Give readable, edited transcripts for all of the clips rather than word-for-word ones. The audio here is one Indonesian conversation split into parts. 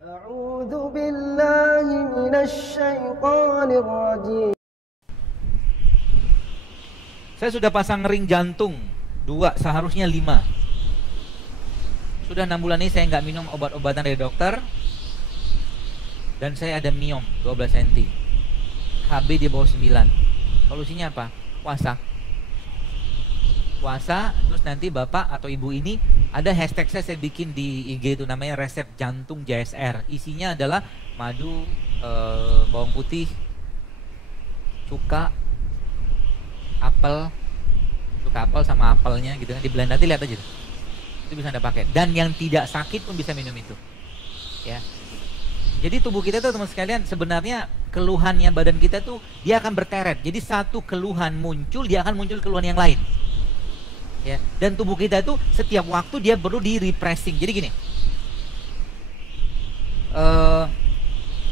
A'udzu billahi minasy syaithanir rajim. Saya sudah pasang ring jantung 2, seharusnya 5. Sudah 6 bulan ini saya nggak minum obat-obatan dari dokter. Dan saya ada miom 12 cm. HB di bawah 9. Solusinya apa? Puasa. Puasa, terus nanti bapak atau ibu ini ada hashtag saya bikin di IG itu, namanya resep jantung JSR. Isinya adalah madu, bawang putih, cuka, apel sama apelnya gitu kan, di blend, nanti lihat aja tuh. Itu bisa Anda pakai, dan yang tidak sakit pun bisa minum itu ya. Jadi tubuh kita tuh teman sekalian, sebenarnya keluhannya badan kita tuh dia akan berteret. Jadi satu keluhan muncul, dia akan muncul keluhan yang lain ya. Dan tubuh kita itu setiap waktu dia perlu di repressing. Jadi gini,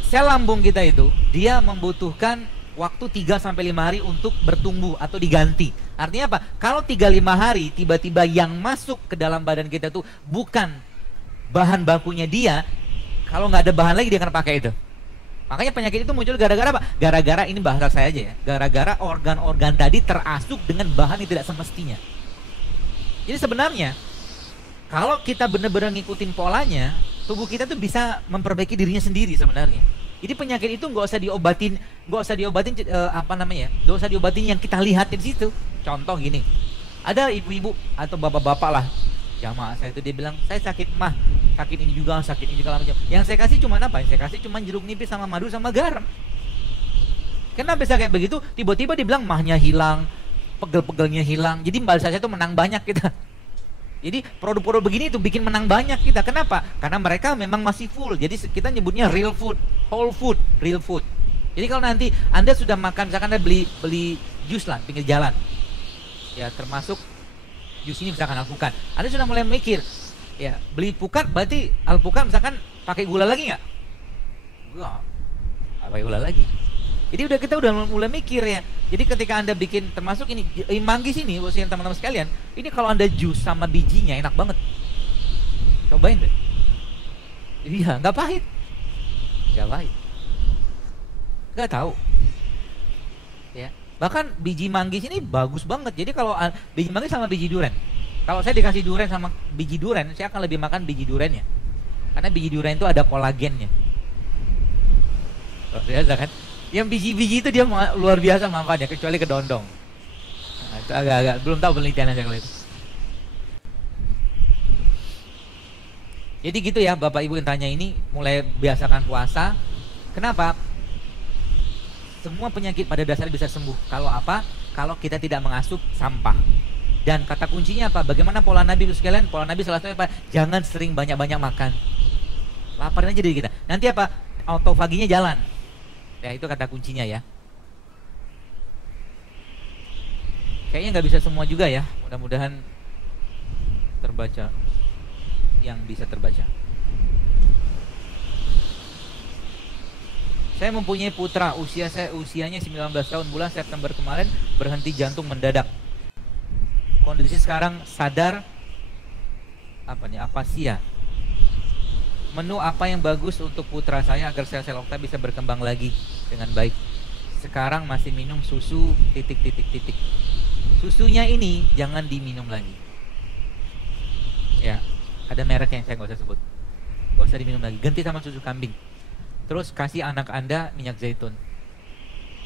sel lambung kita itu dia membutuhkan waktu 3-5 hari untuk bertumbuh atau diganti. Artinya apa? Kalau 3-5 hari tiba-tiba yang masuk ke dalam badan kita tuh bukan bahan bakunya dia, kalau nggak ada bahan lagi dia akan pakai itu. Makanya penyakit itu muncul gara-gara apa? Gara-gara, ini bahasa saya aja ya, gara-gara organ-organ tadi terasuk dengan bahan yang tidak semestinya. Jadi sebenarnya kalau kita benar-benar ngikutin polanya, tubuh kita tuh bisa memperbaiki dirinya sendiri sebenarnya. Jadi penyakit itu nggak usah diobatin, nggak usah diobatin yang kita lihat di situ. Contoh gini, ada ibu-ibu atau bapak-bapak lah, jamaah saya itu, dia bilang saya sakit mah, sakit ini juga macam. Yang saya kasih cuma apa? Yang saya kasih cuma jeruk nipis sama madu sama garam. Kenapa bisa kayak begitu? Tiba-tiba dibilang mahnya hilang, pegel-pegelnya hilang. Jadi mbak saya itu menang banyak kita. Jadi produk-produk begini itu bikin menang banyak kita. Kenapa? Karena mereka memang masih full. Jadi kita nyebutnya real food, whole food, real food. Jadi kalau nanti Anda sudah makan, misalkan Anda beli jus lah pinggir jalan, ya termasuk jus ini misalkan alpukat, Anda sudah mulai mikir, ya beli pukat berarti alpukat misalkan pakai gula lagi nggak? Enggak, pakai gula lagi. Jadi kita udah mulai mikir ya. Jadi ketika Anda bikin, termasuk ini manggis ini, buat teman-teman sekalian, ini kalau Anda jus sama bijinya enak banget. Cobain deh. Iya, nggak pahit. Nggak tahu. Ya. Bahkan biji manggis ini bagus banget. Jadi kalau biji manggis sama biji durian, kalau saya dikasih durian sama biji durian, saya akan lebih makan biji duriannya. Karena biji durian itu ada kolagennya. Biasa kan? Yang biji-biji itu dia luar biasa manfaatnya, kecuali kedondong. Nah, itu agak-agak belum tahu penelitiannya kalau itu. Jadi gitu ya, Bapak Ibu yang tanya ini, mulai biasakan puasa. Kenapa? Semua penyakit pada dasarnya bisa sembuh. Kalau apa? Kalau kita tidak mengasup sampah. Dan kata kuncinya apa? Bagaimana pola Nabi sekalian? Pola Nabi salah satunya apa? Jangan sering banyak-banyak makan. Laparin aja diri kita. Nanti apa? Autofaginya jalan. Ya itu kata kuncinya ya. Kayaknya nggak bisa semua juga ya. Mudah-mudahan terbaca yang bisa terbaca. Saya mempunyai putra, usianya 19 tahun, bulan September kemarin berhenti jantung mendadak. Kondisi sekarang sadar apasia. Menu apa yang bagus untuk putra saya agar sel-sel otak bisa berkembang lagi dengan baik? Sekarang masih minum susu ... Susunya ini jangan diminum lagi. Ya, ada merek yang saya nggak usah sebut. Nggak usah diminum lagi. Ganti sama susu kambing. Terus kasih anak Anda minyak zaitun.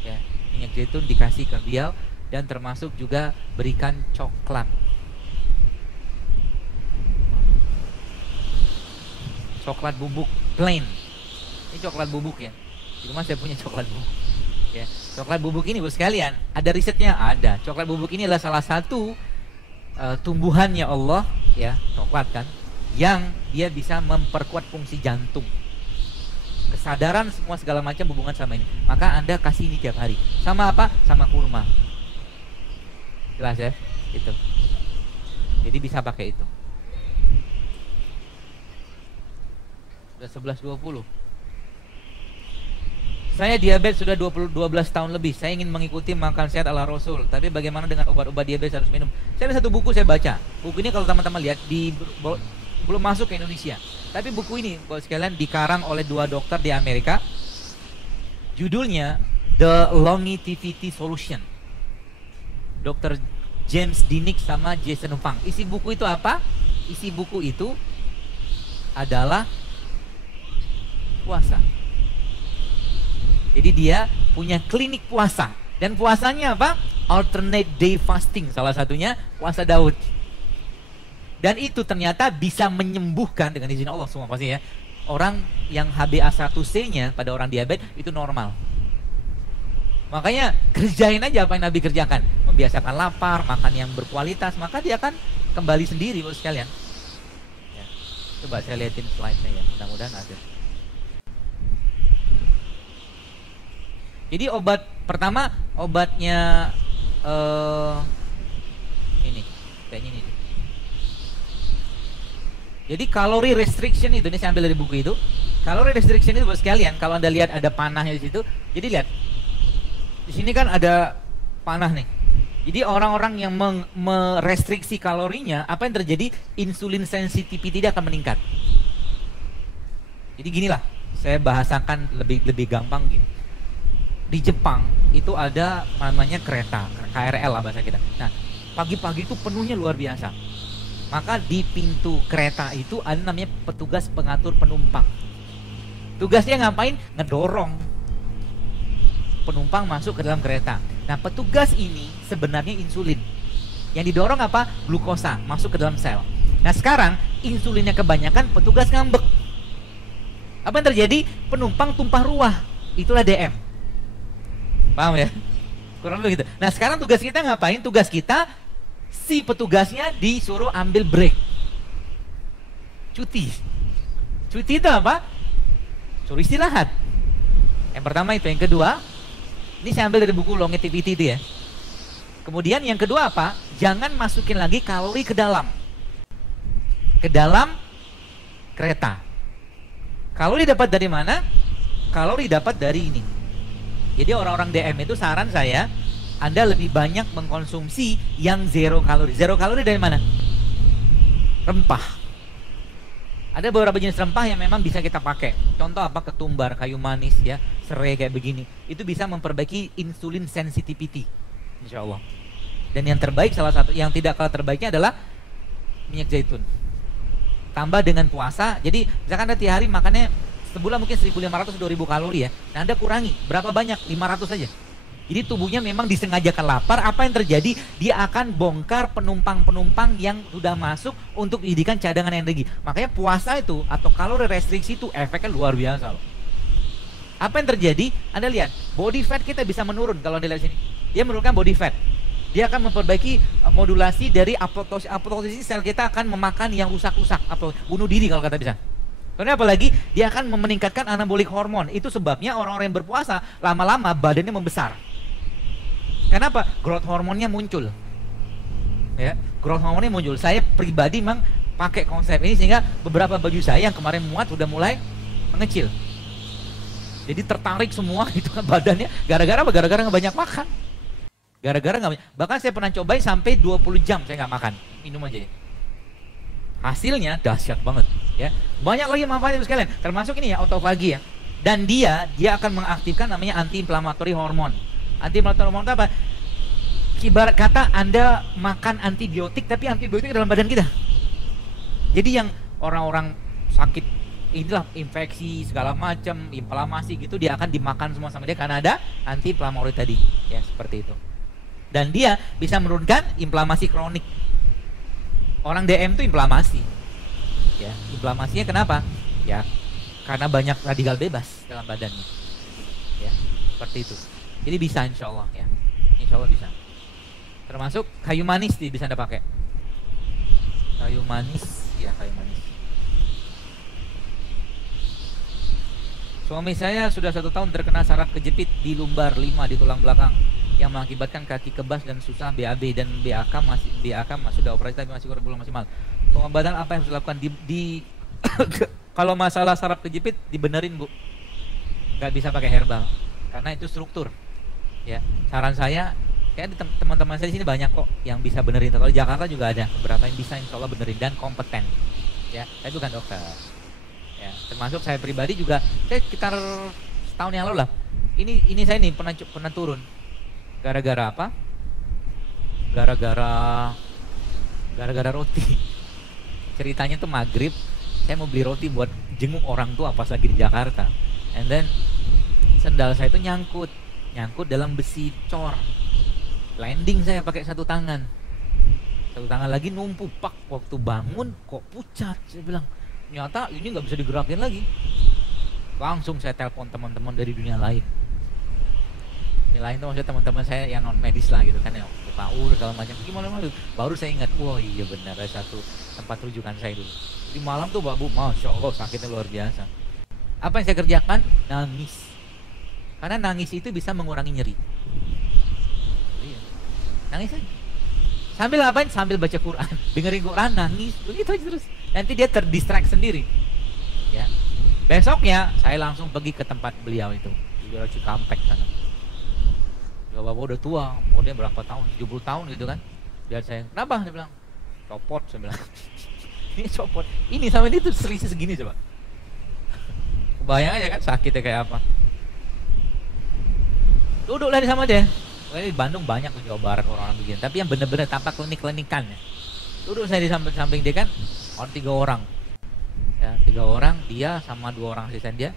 Ya, minyak zaitun dikasih ke dia, dan termasuk juga berikan coklat. Coklat bubuk plain. Ini coklat bubuk ya. Di rumah saya punya coklat bubuk. Ya, coklat bubuk ini Bos sekalian, ada risetnya, ada. Coklat bubuk ini adalah salah satu tumbuhannya Allah ya, coklat kan, yang dia bisa memperkuat fungsi jantung. Kesadaran semua segala macam hubungan sama ini. Maka Anda kasih ini tiap hari. Sama apa? Sama kurma. Jelas ya? Itu. Jadi bisa pakai itu. 11:20. Saya diabetes sudah 12 tahun lebih. Saya ingin mengikuti makan sehat ala Rasul. Tapi bagaimana dengan obat-obat diabetes harus minum? Saya ada satu buku saya baca. Buku ini kalau teman-teman lihat di belum masuk ke Indonesia. Tapi buku ini, Bapak sekalian, dikarang oleh 2 dokter di Amerika. Judulnya The Longevity Solution. Dr. James Dinnick sama Jason Fung. Isi buku itu apa? Isi buku itu adalah puasa. Jadi dia punya klinik puasa. Dan puasanya apa? Alternate day fasting. Salah satunya puasa Daud. Dan itu ternyata bisa menyembuhkan dengan izin Allah semua pasti ya. Orang yang HbA1c-nya pada orang diabetes itu normal. Makanya kerjain aja apa yang Nabi kerjakan. Membiasakan lapar, makan yang berkualitas, maka dia akan kembali sendiri Bapak sekalian. Ya. Coba saya lihatin slide-nya ya, mudah-mudahan ada. Jadi obat pertama, obatnya ini, kayaknya ini. Jadi kalori restriction itu, ini saya ambil dari buku itu. Kalori restriction itu Bapak sekalian, kalau Anda lihat ada panahnya di situ. Jadi lihat, di sini kan ada panah nih. Jadi orang-orang yang merestriksi kalorinya, apa yang terjadi? Insulin sensitivity dia akan meningkat. Jadi ginilah, saya bahasakan lebih gampang gini. Di Jepang itu ada namanya kereta, KRL lah bahasa kita. Nah, pagi-pagi itu penuhnya luar biasa. Maka di pintu kereta itu ada namanya petugas pengatur penumpang. Tugasnya ngapain? Ngedorong penumpang masuk ke dalam kereta. Nah, petugas ini sebenarnya insulin. Yang didorong apa? Glukosa masuk ke dalam sel. Nah, sekarang insulinnya kebanyakan, petugas ngambek. Apa yang terjadi? Penumpang tumpah ruah. Itulah DM. Paham ya? Kurang lebih gitu. Nah, sekarang tugas kita ngapain? Tugas kita, si petugasnya disuruh ambil break. Cuti. Cuti itu apa? Suruh istirahat. Yang pertama itu. Yang kedua, ini saya ambil dari buku Longevity itu ya. Kemudian yang kedua apa? Jangan masukin lagi kalori ke dalam kereta. Kalori dapat dari mana? Kalori dapat dari ini. Jadi orang-orang DM itu saran saya, Anda lebih banyak mengkonsumsi yang zero kalori. Zero kalori dari mana? Rempah. Ada beberapa jenis rempah yang memang bisa kita pakai. Contoh apa? Ketumbar, kayu manis ya, serai kayak begini. Itu bisa memperbaiki insulin sensitivity, insya Allah. Dan yang terbaik, salah satu yang tidak kalah terbaiknya adalah minyak zaitun. Tambah dengan puasa. Jadi misalkan Anda tiap hari makannya sebulan mungkin 1.500 2.000 kalori ya. Nah, Anda kurangi berapa banyak? 500 saja. Jadi tubuhnya memang disengajakan lapar. Apa yang terjadi? Dia akan bongkar penumpang-penumpang yang sudah masuk untuk dijadikan cadangan energi. Makanya puasa itu atau kalori restriksi itu efeknya luar biasa loh. Apa yang terjadi? Anda lihat, body fat kita bisa menurun kalau Anda lihat sini. Dia menurunkan body fat. Dia akan memperbaiki modulasi dari apoptosis sel kita akan memakan yang rusak-rusak atau bunuh diri kalau kata bisa. Karena apalagi dia akan meningkatkan anabolik hormon. Itu sebabnya orang-orang yang berpuasa lama-lama badannya membesar. Kenapa? Growth hormonnya muncul. Ya, growth hormonnya muncul. Saya pribadi memang pakai konsep ini sehingga beberapa baju saya yang kemarin muat udah mulai mengecil. Jadi tertarik semua gitu kan badannya. Gara-gara apa? Gara-gara nggak banyak makan. Gara-gara nggak banyak. Bahkan saya pernah cobain sampai 20 jam saya nggak makan, minum aja. Hasilnya dahsyat banget. Ya, banyak lagi manfaatnya sekalian. Termasuk ini ya autofagi ya. Dan dia akan mengaktifkan namanya anti-inflammatory hormon. Anti-inflammatory hormon itu apa? Ibarat kata Anda makan antibiotik, tapi antibiotik dalam badan kita. Jadi yang orang-orang sakit inilah infeksi segala macam, inflamasi gitu, dia akan dimakan semua sama dia karena ada anti-inflammatory tadi. Ya, seperti itu. Dan dia bisa menurunkan inflamasi kronik. Orang DM itu inflamasi. Ya, inflamasinya kenapa? Ya, karena banyak radikal bebas dalam badannya. Ya, seperti itu. Jadi bisa insya Allah ya. Insya Allah bisa. Termasuk kayu manis bisa Anda pakai. Kayu manis, ya kayu manis. Suami saya sudah 1 tahun terkena saraf kejepit di lumbar 5 di tulang belakang yang mengakibatkan kaki kebas dan susah BAB dan BAK sudah operasi tapi masih kurang belum maksimal. Pengobatan apa yang harus dilakukan di kalau masalah saraf kejepit dibenerin Bu, nggak bisa pakai herbal karena itu struktur. Ya, saran saya, kayak teman-teman saya di sini banyak kok yang bisa benerin. Kalau di Jakarta juga ada beberapa yang bisa insya Allah benerin dan kompeten. Ya, saya bukan dokter. Ya, termasuk saya pribadi juga, saya sekitar setahun yang lalu lah. Ini saya nih pernah turun. Gara-gara apa? Gara-gara roti. Ceritanya tuh maghrib, saya mau beli roti buat jenguk orang tua pas lagi di Jakarta. And then sendal saya itu nyangkut dalam besi cor. Landing saya pakai satu tangan lagi numpuk, pak. Waktu bangun kok pucat, saya bilang ternyata ini nggak bisa digerakin lagi. Langsung saya telepon teman-teman dari dunia lain. Ini lain tuh maksudnya teman-teman saya yang non medis lah gitu kan, ya PAUR segala macam. Gimana baru saya ingat, wah iya benar, ada satu tempat rujukan saya dulu di malam tuh, Bu, masya Allah sakitnya luar biasa. Apa yang saya kerjakan? Nangis, karena nangis itu bisa mengurangi nyeri. Iya, nangis aja. Sambil ngapain? Sambil baca Quran, dengerin Quran, nangis, begitu aja terus. Nanti dia terdistract sendiri. Ya. Besoknya saya langsung pergi ke tempat beliau itu di daerah Cikampek sana. Bapak udah tua, umurnya berapa tahun? 70 tahun gitu kan. Dia saya, kenapa? Dia bilang, copot. Saya bilang, ini copot. Ini sama ini tuh selisih segini coba. Kebayang aja kan sakitnya kayak apa. Duduklah di sama dia. Di Bandung banyak di Jawa Barat orang-orang begini, tapi yang benar-benar tanpa klinik-klinikan ya. Duduk saya di samping dia kan, orang 3 orang. Ya, 3 orang, dia sama 2 orang asisten dia.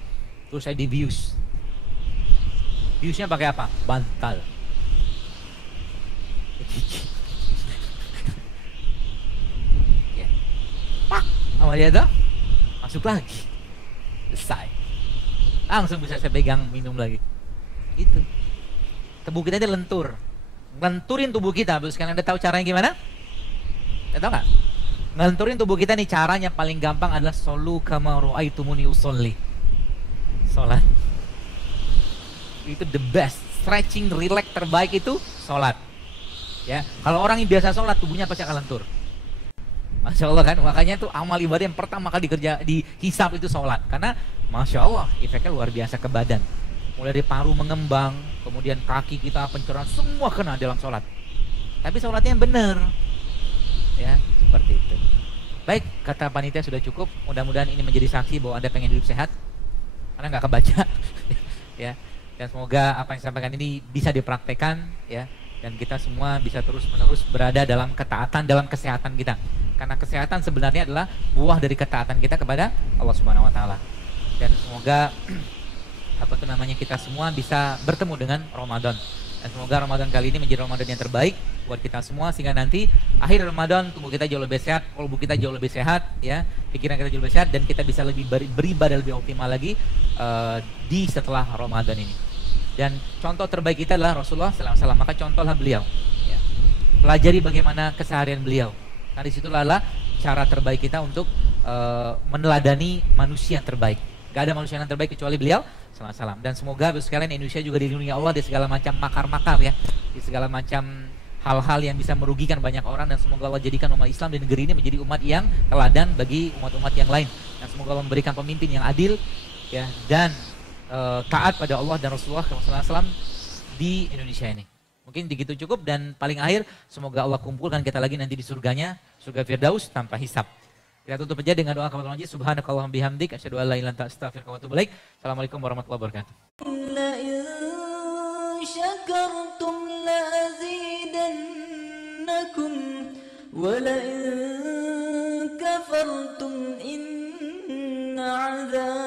Terus saya dibius. Biusnya pakai apa? Bantal. Ya. Pak, sama dia tuh masuk lagi. Selesai. Langsung bisa saya pegang, minum lagi. Gitu. Tubuh kita aja lentur. Ngelenturin tubuh kita. Sekarang Anda tahu caranya gimana? Anda tahu nggak? Ngelenturin tubuh kita nih, caranya paling gampang adalah solu kama ra'aitumuni usolli. Salat. Itu the best. Stretching, relax terbaik itu salat. Ya, kalau orang yang biasa salat tubuhnya pasti akan lentur. Masya Allah kan, makanya tuh amal ibadah yang pertama kali dihisap itu salat. Karena Masya Allah efeknya luar biasa ke badan. Mulai dari paru mengembang, kemudian kaki kita pencerahan, semua kena dalam sholat. Tapi sholatnya yang benar. Ya, seperti itu. Baik, kata panitia sudah cukup. Mudah-mudahan ini menjadi saksi bahwa Anda pengen hidup sehat. Karena nggak kebaca. Ya. Dan semoga apa yang saya sampaikan ini bisa dipraktekkan, ya. Dan kita semua bisa terus-menerus berada dalam ketaatan, dalam kesehatan kita. Karena kesehatan sebenarnya adalah buah dari ketaatan kita kepada Allah Subhanahu wa taala. Dan semoga kita semua bisa bertemu dengan Ramadan. Dan semoga Ramadan kali ini menjadi Ramadan yang terbaik buat kita semua, sehingga nanti akhir Ramadan tubuh kita jauh lebih sehat, kalbu kita jauh lebih sehat, ya, pikiran kita jauh lebih sehat, dan kita bisa lebih beribadah lebih optimal lagi di setelah Ramadan ini. Dan contoh terbaik kita adalah Rasulullah SAW, maka contohlah beliau. Ya. Pelajari bagaimana keseharian beliau. Nah, disitulah cara terbaik kita untuk meneladani manusia terbaik. Gak ada manusia yang terbaik kecuali beliau SAW. Dan semoga sekalian Indonesia juga dilindungi Allah dari segala macam makar-makar, ya, di segala macam hal-hal yang bisa merugikan banyak orang. Dan semoga Allah jadikan umat Islam di negeri ini menjadi umat yang teladan bagi umat-umat yang lain. Dan semoga Allah memberikan pemimpin yang adil, ya, dan taat pada Allah dan Rasulullah SAW di Indonesia ini. Mungkin begitu cukup, dan paling akhir semoga Allah kumpulkan kita lagi nanti di surganya, surga Firdaus tanpa hisab. Kita tutup aja dengan doa kepada Allah. Subhanakallahumma bihamdik asyhadu an la ilaha illa anta astaghfiruka wa atubu ilaik. Assalamualaikum warahmatullahi wabarakatuh. La in syakartum la azidannakum wa la in kafartum inna 'adzab